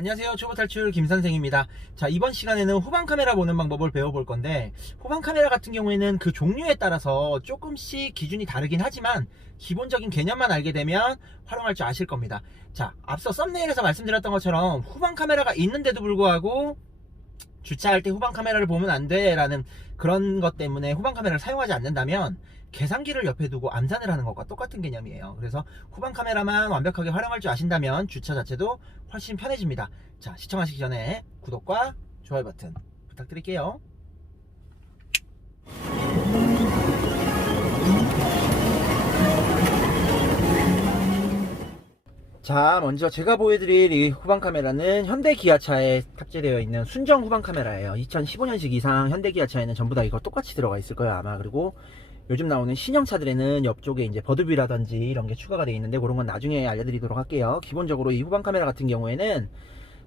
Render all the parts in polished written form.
안녕하세요. 초보탈출 김선생입니다. 자, 이번 시간에는 후방 카메라 보는 방법을 배워볼 건데, 후방 카메라 같은 경우에는 그 종류에 따라서 조금씩 기준이 다르긴 하지만 기본적인 개념만 알게 되면 활용할 줄 아실 겁니다. 자, 앞서 썸네일에서 말씀드렸던 것처럼 후방 카메라가 있는데도 불구하고 주차할 때 후방 카메라를 보면 안 돼 라는 그런 것 때문에 후방 카메라를 사용하지 않는다면 계산기를 옆에 두고 암산을 하는 것과 똑같은 개념이에요. 그래서 후방 카메라만 완벽하게 활용할 줄 아신다면 주차 자체도 훨씬 편해집니다. 자, 시청하시기 전에 구독과 좋아요 버튼 부탁드릴게요. 자, 먼저 제가 보여드릴 이 후방 카메라는 현대 기아차에 탑재되어 있는 순정 후방 카메라예요. 2015년식 이상 현대 기아차에는 전부 다 이거 똑같이 들어가 있을 거예요, 아마. 그리고 요즘 나오는 신형차들에는 옆쪽에 이제 버드뷰라든지 이런 게 추가가 되어 있는데, 그런 건 나중에 알려드리도록 할게요. 기본적으로 이 후방 카메라 같은 경우에는,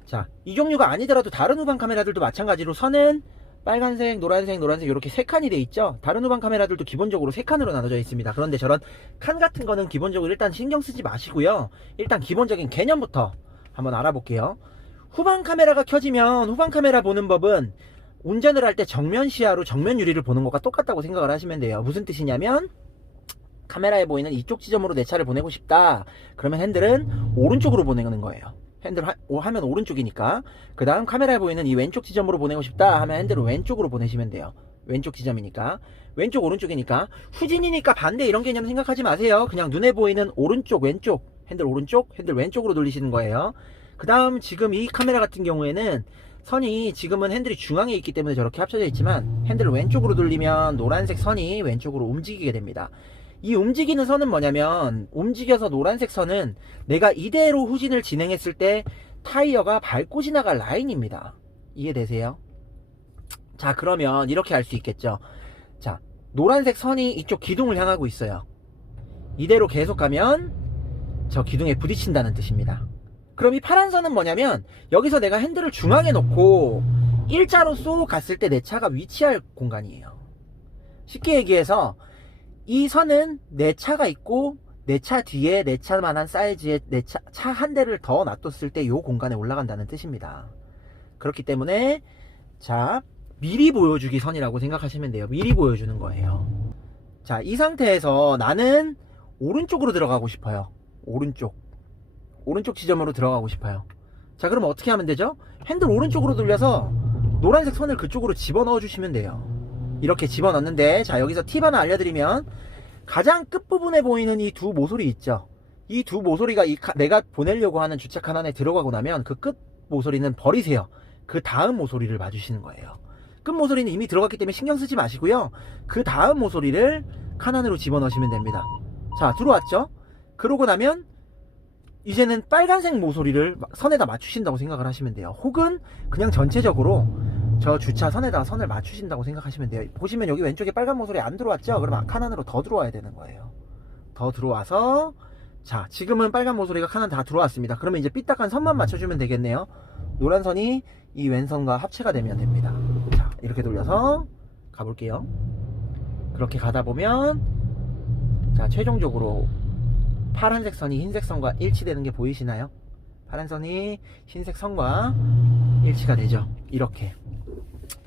자, 이 종류가 아니더라도 다른 후방 카메라들도 마찬가지로 선은 빨간색, 노란색, 노란색 이렇게 세 칸이 돼 있죠. 다른 후방 카메라들도 기본적으로 세 칸으로 나눠져 있습니다. 그런데 저런 칸 같은 거는 기본적으로 일단 신경 쓰지 마시고요. 일단 기본적인 개념부터 한번 알아볼게요. 후방 카메라가 켜지면 후방 카메라 보는 법은 운전을 할 때 정면 시야로 정면 유리를 보는 것과 똑같다고 생각을 하시면 돼요. 무슨 뜻이냐면, 카메라에 보이는 이쪽 지점으로 내 차를 보내고 싶다 그러면 핸들은 오른쪽으로 보내는 거예요. 핸들 하면 오른쪽이니까. 그 다음 카메라에 보이는 이 왼쪽 지점으로 보내고 싶다 하면 핸들을 왼쪽으로 보내시면 돼요. 왼쪽 지점이니까. 왼쪽 오른쪽이니까. 후진이니까 반대 이런 개념 생각하지 마세요. 그냥 눈에 보이는 오른쪽 왼쪽, 핸들 오른쪽, 핸들 왼쪽으로 돌리시는 거예요. 그 다음 지금 이 카메라 같은 경우에는 선이 지금은 핸들이 중앙에 있기 때문에 저렇게 합쳐져 있지만, 핸들을 왼쪽으로 돌리면 노란색 선이 왼쪽으로 움직이게 됩니다. 이 움직이는 선은 뭐냐면, 움직여서 노란색 선은 내가 이대로 후진을 진행했을 때 타이어가 밟고 지나갈 라인입니다. 이해되세요? 자, 그러면 이렇게 알 수 있겠죠. 자, 노란색 선이 이쪽 기둥을 향하고 있어요. 이대로 계속 가면 저 기둥에 부딪힌다는 뜻입니다. 그럼 이 파란 선은 뭐냐면, 여기서 내가 핸들을 중앙에 놓고 일자로 쏙 갔을 때 내 차가 위치할 공간이에요. 쉽게 얘기해서 이 선은 내 차가 있고 내 차 뒤에 내 차만한 사이즈의 내 차 한 대를 더 놔뒀을 때 이 공간에 올라간다는 뜻입니다. 그렇기 때문에, 자, 미리 보여주기 선이라고 생각하시면 돼요. 미리 보여주는 거예요. 자, 이 상태에서 나는 오른쪽으로 들어가고 싶어요. 오른쪽 지점으로 들어가고 싶어요. 자, 그럼 어떻게 하면 되죠? 핸들 오른쪽으로 돌려서 노란색 선을 그쪽으로 집어넣어 주시면 돼요. 이렇게 집어넣는데, 자, 여기서 팁 하나 알려드리면, 가장 끝부분에 보이는 이 두 모서리 있죠. 이 두 모서리가 내가 보내려고 하는 주차 칸 안에 들어가고 나면 그 끝 모서리는 버리세요. 그 다음 모서리를 봐주시는 거예요. 끝 모서리는 이미 들어갔기 때문에 신경 쓰지 마시고요. 그 다음 모서리를 칸 안으로 집어넣으시면 됩니다. 자, 들어왔죠? 그러고 나면 이제는 빨간색 모서리를 선에다 맞추신다고 생각을 하시면 돼요. 혹은 그냥 전체적으로 저 주차 선에다 선을 맞추신다고 생각하시면 돼요. 보시면 여기 왼쪽에 빨간 모서리 안 들어왔죠? 그럼 칸 안으로 더 들어와야 되는 거예요. 더 들어와서, 자, 지금은 빨간 모서리가 칸 안 다 들어왔습니다. 그러면 이제 삐딱한 선만 맞춰주면 되겠네요. 노란 선이 이 왼선과 합체가 되면 됩니다. 자, 이렇게 돌려서 가볼게요. 그렇게 가다 보면, 자, 최종적으로 파란색 선이 흰색 선과 일치되는 게 보이시나요? 파란 선이 흰색 선과 일치가 되죠. 이렇게.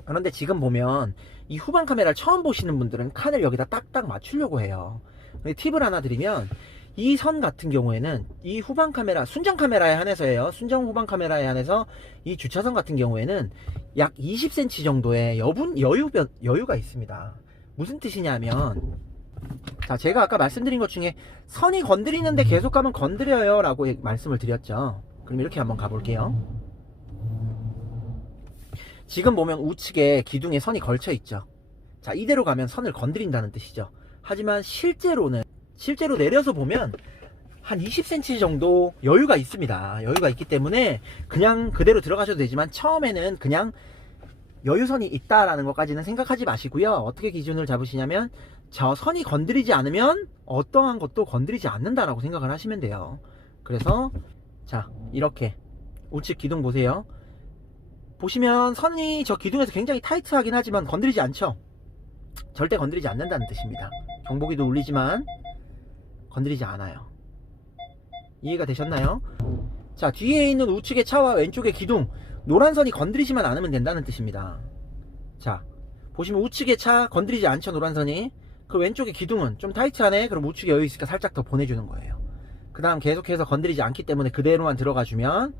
그런데 지금 보면 이 후방 카메라를 처음 보시는 분들은 칸을 여기다 딱딱 맞추려고 해요. 근데 팁을 하나 드리면, 이 선 같은 경우에는 이 후방 카메라, 순정 카메라에 한해서예요. 순정 후방 카메라에 한해서 이 주차선 같은 경우에는 약 20cm 정도의 여유가 있습니다. 무슨 뜻이냐면, 자, 제가 아까 말씀드린 것 중에 선이 건드리는데 계속 가면 건드려요 라고 말씀을 드렸죠. 그럼 이렇게 한번 가볼게요. 지금 보면 우측에 기둥에 선이 걸쳐 있죠. 자, 이대로 가면 선을 건드린다는 뜻이죠. 하지만 실제로 내려서 보면 한 20cm 정도 여유가 있습니다. 여유가 있기 때문에 그냥 그대로 들어가셔도 되지만, 처음에는 그냥 여유선이 있다라는 것까지는 생각하지 마시고요. 어떻게 기준을 잡으시냐면, 저 선이 건드리지 않으면 어떠한 것도 건드리지 않는다라고 생각을 하시면 돼요. 그래서, 자, 이렇게 우측 기둥 보세요. 보시면 선이 저 기둥에서 굉장히 타이트하긴 하지만 건드리지 않죠. 절대 건드리지 않는다는 뜻입니다. 경보기도 울리지만 건드리지 않아요. 이해가 되셨나요? 자, 뒤에 있는 우측의 차와 왼쪽의 기둥, 노란 선이 건드리지만 않으면 된다는 뜻입니다. 자, 보시면 우측의 차 건드리지 않죠, 노란 선이. 그 왼쪽의 기둥은 좀 타이트하네. 그럼 우측에 여유 있으니까 살짝 더 보내주는 거예요. 그 다음 계속해서 건드리지 않기 때문에 그대로만 들어가주면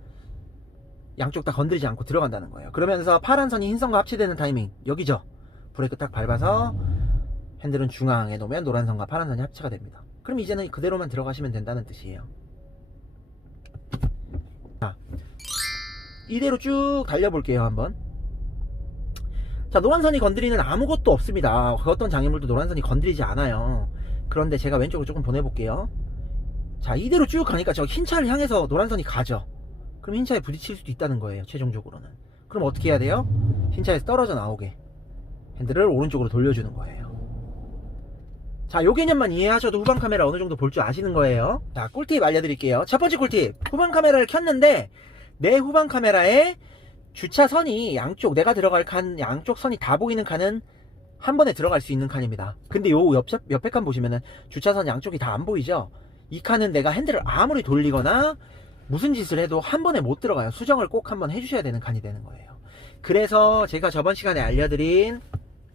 양쪽 다 건드리지 않고 들어간다는 거예요. 그러면서 파란 선이 흰 선과 합체되는 타이밍, 여기죠. 브레이크 딱 밟아서 핸들은 중앙에 놓으면 노란 선과 파란 선이 합체가 됩니다. 그럼 이제는 그대로만 들어가시면 된다는 뜻이에요. 자, 이대로 쭉 달려볼게요, 한번. 자, 노란선이 건드리는 아무것도 없습니다. 그 어떤 장애물도 노란선이 건드리지 않아요. 그런데 제가 왼쪽으로 조금 보내볼게요. 자, 이대로 쭉 가니까 저 흰 차를 향해서 노란선이 가죠. 그럼 흰 차에 부딪힐 수도 있다는 거예요, 최종적으로는. 그럼 어떻게 해야 돼요? 흰 차에서 떨어져 나오게 핸들을 오른쪽으로 돌려주는 거예요. 자, 요 개념만 이해하셔도 후방 카메라 어느 정도 볼 줄 아시는 거예요. 자, 꿀팁 알려드릴게요. 첫 번째 꿀팁, 후방 카메라를 켰는데 내 후방 카메라에 주차선이 양쪽, 내가 들어갈 칸 양쪽 선이 다 보이는 칸은 한 번에 들어갈 수 있는 칸입니다. 근데 요 옆에 칸 보시면은 주차선 양쪽이 다 안 보이죠? 이 칸은 내가 핸들을 아무리 돌리거나 무슨 짓을 해도 한 번에 못 들어가요. 수정을 꼭 한번 해주셔야 되는 칸이 되는 거예요. 그래서 제가 저번 시간에 알려드린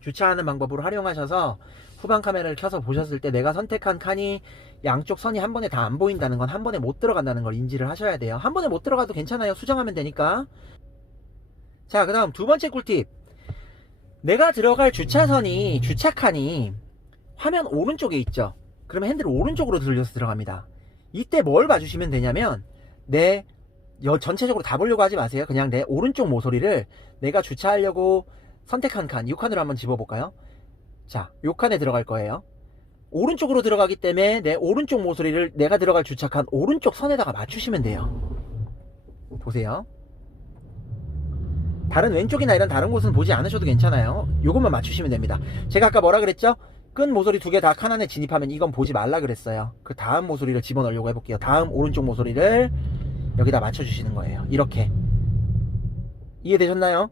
주차하는 방법으로 활용하셔서 후방 카메라를 켜서 보셨을 때 내가 선택한 칸이 양쪽 선이 한 번에 다 안 보인다는 건 한 번에 못 들어간다는 걸 인지를 하셔야 돼요. 한 번에 못 들어가도 괜찮아요. 수정하면 되니까. 자, 그 다음 두 번째 꿀팁, 내가 들어갈 주차칸이 화면 오른쪽에 있죠. 그러면 핸들을 오른쪽으로 돌려서 들어갑니다. 이때 뭘 봐주시면 되냐면 전체적으로 다 보려고 하지 마세요. 그냥 내 오른쪽 모서리를 내가 주차하려고 선택한 칸, 이 칸으로 한번 집어볼까요? 자, 이 칸에 들어갈 거예요. 오른쪽으로 들어가기 때문에 내 오른쪽 모서리를 내가 들어갈 주차칸 오른쪽 선에다가 맞추시면 돼요. 보세요. 다른 왼쪽이나 이런 다른 곳은 보지 않으셔도 괜찮아요. 요것만 맞추시면 됩니다. 제가 아까 뭐라 그랬죠? 끈 모서리 두 개 다 칸 안에 진입하면 이건 보지 말라 그랬어요. 그 다음 모서리를 집어넣으려고 해볼게요. 다음 오른쪽 모서리를 여기다 맞춰주시는 거예요. 이렇게. 이해되셨나요?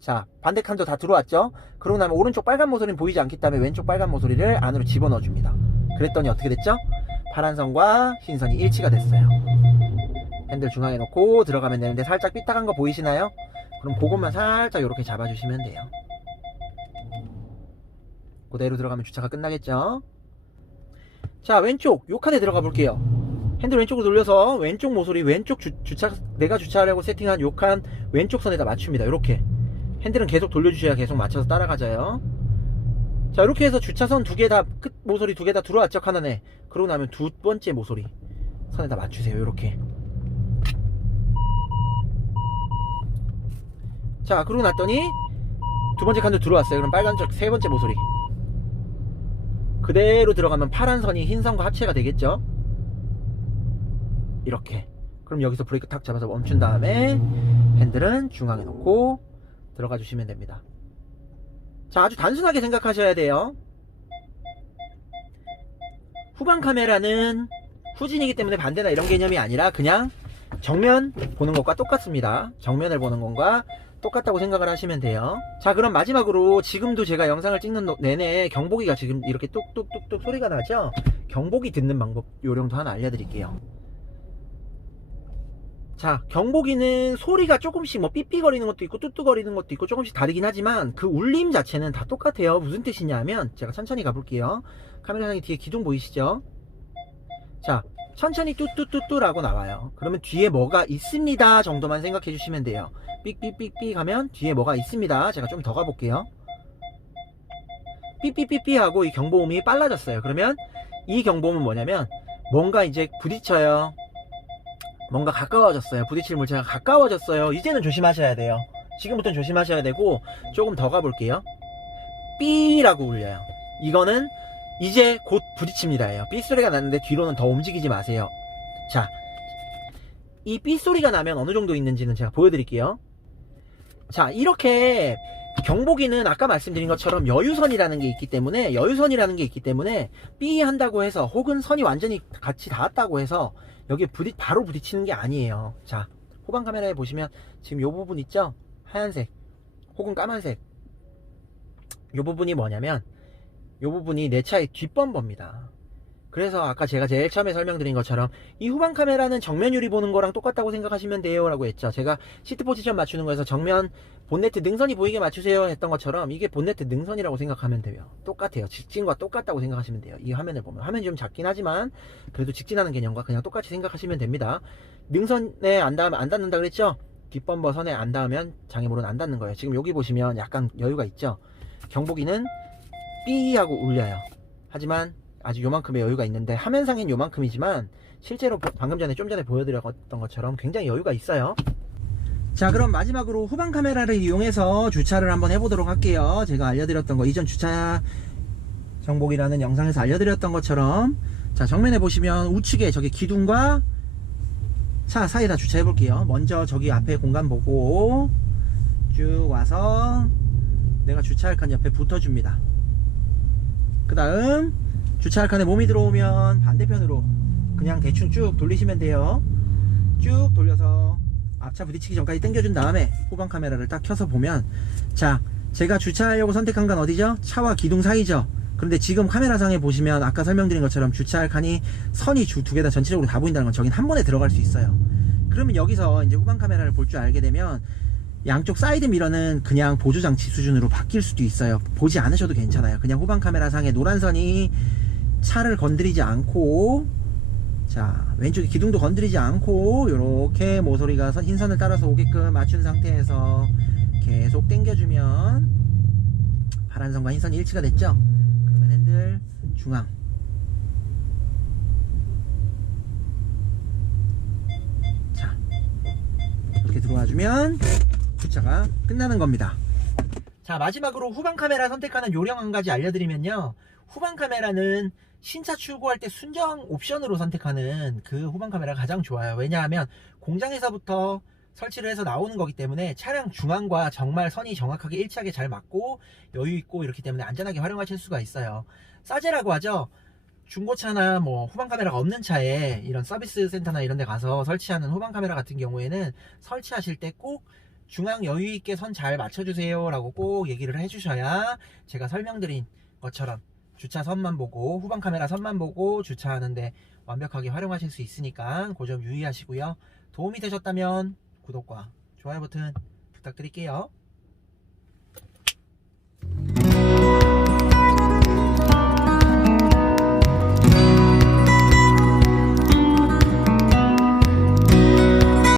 자, 반대 칸도 다 들어왔죠? 그러고 나면 오른쪽 빨간 모서리는 보이지 않기 때문에 왼쪽 빨간 모서리를 안으로 집어넣어줍니다. 그랬더니 어떻게 됐죠? 파란 선과 흰 선이 일치가 됐어요. 핸들 중앙에 놓고 들어가면 되는데 살짝 삐딱한 거 보이시나요? 그럼 그것만 살짝 이렇게 잡아주시면 돼요. 그대로 들어가면 주차가 끝나겠죠? 자, 왼쪽 요 칸에 들어가 볼게요. 핸들 왼쪽으로 돌려서 왼쪽 모서리 왼쪽 내가 주차하려고 세팅한 요 칸 왼쪽 선에다 맞춥니다. 이렇게 핸들은 계속 돌려주셔야 계속 맞춰서 따라가져요. 자, 이렇게 해서 주차선 두 개 다, 끝 모서리 두 개 다 들어왔죠, 칸 안에. 그러고 나면 두 번째 모서리 선에다 맞추세요. 이렇게. 자, 그러고 났더니 두 번째 칸도 들어왔어요. 그럼 빨간 쪽 세 번째 모서리 그대로 들어가면 파란 선이 흰 선과 합체가 되겠죠. 이렇게. 그럼 여기서 브레이크 탁 잡아서 멈춘 다음에 핸들은 중앙에 놓고 들어가 주시면 됩니다. 자, 아주 단순하게 생각하셔야 돼요. 후방 카메라는 후진이기 때문에 반대나 이런 개념이 아니라 그냥 정면 보는 것과 똑같습니다. 정면을 보는 것과 똑같다고 생각을 하시면 돼요. 자, 그럼 마지막으로 지금도 제가 영상을 찍는 내내 경보기가 지금 이렇게 뚝뚝뚝뚝 소리가 나죠? 경보기 듣는 방법 요령도 하나 알려드릴게요. 자, 경보기는 소리가 조금씩 뭐 삐삐거리는 것도 있고 뚜뚜거리는 것도 있고 조금씩 다르긴 하지만 그 울림 자체는 다 똑같아요. 무슨 뜻이냐 하면 제가 천천히 가볼게요. 카메라 상에 뒤에 기둥 보이시죠? 자, 천천히 뚜뚜뚜뚜라고 나와요. 그러면 뒤에 뭐가 있습니다 정도만 생각해 주시면 돼요. 삑삑삑삑 하면 뒤에 뭐가 있습니다. 제가 좀 더 가볼게요. 삐삐삐삐 하고 이 경보음이 빨라졌어요. 그러면 이 경보음은 뭐냐면 뭔가 이제 부딪혀요. 뭔가 가까워졌어요. 부딪힐 물체가 가까워졌어요. 이제는 조심하셔야 돼요. 지금부터는 조심하셔야 되고 조금 더 가볼게요. 삐라고 울려요. 이거는 이제 곧 부딪힙니다예요. 삐 소리가 났는데 뒤로는 더 움직이지 마세요. 자, 이 삐 소리가 나면 어느 정도 있는지는 제가 보여드릴게요. 자, 이렇게 경보기는 아까 말씀드린 것처럼 여유선이라는 게 있기 때문에 삐 한다고 해서 혹은 선이 완전히 같이 닿았다고 해서 여기에 바로 부딪히는 게 아니에요. 자, 후방 카메라에 보시면 지금 요 부분 있죠? 하얀색 혹은 까만색. 요 부분이 뭐냐면 요 부분이 내 차의 뒷범버입니다. 그래서 아까 제가 제일 처음에 설명드린 것처럼 이 후방 카메라는 정면 유리 보는 거랑 똑같다고 생각하시면 돼요 라고 했죠. 제가 시트 포지션 맞추는 거에서 정면 본네트 능선이 보이게 맞추세요 했던 것처럼 이게 본네트 능선이라고 생각하면 돼요. 똑같아요. 직진과 똑같다고 생각하시면 돼요. 이 화면을 보면 화면이 좀 작긴 하지만 그래도 직진하는 개념과 그냥 똑같이 생각하시면 됩니다. 능선에 안 닿으면 안 닿는다 그랬죠. 뒷범버 선에 안 닿으면 장애물은 안 닿는 거예요. 지금 여기 보시면 약간 여유가 있죠. 경보기는 삐 하고 울려요. 하지만 아직 요만큼의 여유가 있는데 화면상엔 요만큼이지만 실제로 방금 전에 좀 전에 보여드렸던 것처럼 굉장히 여유가 있어요. 자, 그럼 마지막으로 후방 카메라를 이용해서 주차를 한번 해보도록 할게요. 제가 알려드렸던 거 이전 주차 정복이라는 영상에서 알려드렸던 것처럼 자, 정면에 보시면 우측에 저기 기둥과 차 사이에다 주차해 볼게요. 먼저 저기 앞에 공간 보고 쭉 와서 내가 주차할 칸 옆에 붙어줍니다. 그 다음 주차할 칸에 몸이 들어오면 반대편으로 그냥 대충 쭉 돌리시면 돼요. 쭉 돌려서 앞차 부딪히기 전까지 당겨준 다음에 후방 카메라를 딱 켜서 보면 자, 제가 주차하려고 선택한 건 어디죠? 차와 기둥 사이죠. 그런데 지금 카메라상에 보시면 아까 설명드린 것처럼 주차할 칸이 선이 두 개 다 전체적으로 다 보인다는 건 저긴 한 번에 들어갈 수 있어요. 그러면 여기서 이제 후방 카메라를 볼 줄 알게 되면 양쪽 사이드 미러는 그냥 보조장치 수준으로 바뀔 수도 있어요. 보지 않으셔도 괜찮아요. 그냥 후방 카메라 상에 노란 선이 차를 건드리지 않고 자, 왼쪽에 기둥도 건드리지 않고 이렇게 모서리가 흰선을 따라서 오게끔 맞춘 상태에서 계속 당겨주면 파란 선과 흰선이 일치가 됐죠. 그러면 핸들 중앙 자, 이렇게 들어와주면 주차가 끝나는 겁니다. 자, 마지막으로 후방 카메라 선택하는 요령 한 가지 알려드리면요, 후방 카메라는 신차 출고할 때 순정 옵션으로 선택하는 그 후방 카메라가 가장 좋아요. 왜냐하면 공장에서부터 설치를 해서 나오는 거기 때문에 차량 중앙과 정말 선이 정확하게 일치하게 잘 맞고 여유 있고 이렇기 때문에 안전하게 활용하실 수가 있어요. 싸제라고 하죠. 중고차나 뭐 후방 카메라가 없는 차에 이런 서비스 센터나 이런 데 가서 설치하는 후방 카메라 같은 경우에는 설치하실 때 꼭 중앙 여유 있게 선 잘 맞춰주세요 라고 꼭 얘기를 해주셔야 제가 설명드린 것처럼 주차 선만 보고 후방 카메라 선만 보고 주차하는데 완벽하게 활용하실 수 있으니까 그 점 유의하시고요. 도움이 되셨다면 구독과 좋아요 버튼 부탁드릴게요.